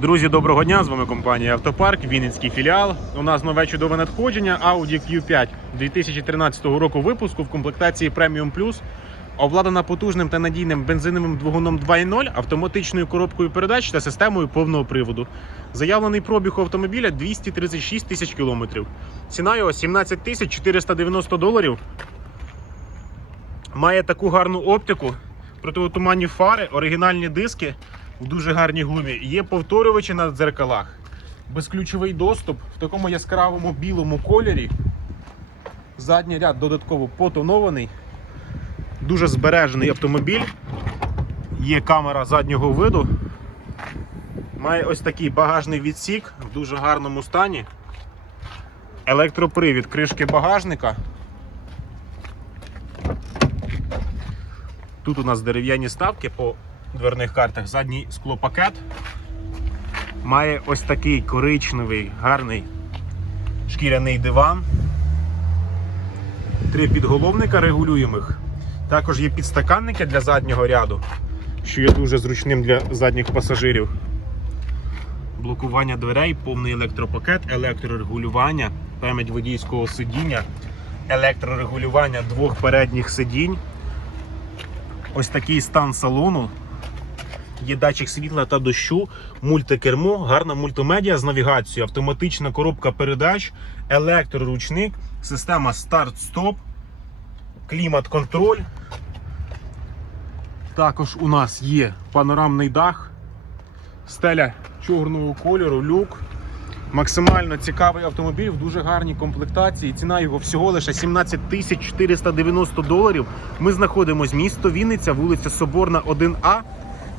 Друзі, доброго дня! З вами компанія Автопарк, Вінницький філіал. У нас нове чудове надходження Audi Q5 2013 року випуску в комплектації Premium Plus. Обладнана потужним та надійним бензиновим двигуном 2.0, автоматичною коробкою передач та системою повного приводу. Заявлений пробіг автомобіля 236 тисяч кілометрів. Ціна його 17 тисяч 490 доларів. Має таку гарну оптику, противотуманні фари, оригінальні диски в дуже гарній гумі. Є повторювачі на дзеркалах, безключовий доступ в такому яскравому білому кольорі. Задній ряд додатково потонований. Дуже збережений автомобіль. Є камера заднього виду. Має ось такий багажний відсік в дуже гарному стані. Електропривід кришки багажника. Тут у нас дерев'яні ставки по дверних картах, задній склопакет. Має ось такий коричневий, гарний шкіряний диван. Три підголовника регулюємих. Також є підстаканники для заднього ряду, що є дуже зручним для задніх пасажирів. Блокування дверей, повний електропакет, електрорегулювання, пам'ять водійського сидіння, електрорегулювання двох передніх сидінь. Ось такий стан салону. Є датчик світла та дощу, мультикермо, гарна мультимедіа з навігацією, автоматична коробка передач, електроручник, система старт-стоп, клімат-контроль. Також у нас є панорамний дах, стеля чорного кольору, люк. Максимально цікавий автомобіль в дуже гарній комплектації. Ціна його всього лише 17 тисяч 490 доларів. Ми знаходимося місто Вінниця, вулиця Соборна, 1А.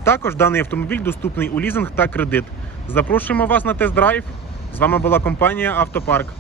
Також даний автомобіль доступний у лізинг та кредит. Запрошуємо вас на тест-драйв. З вами була компанія Автопарк.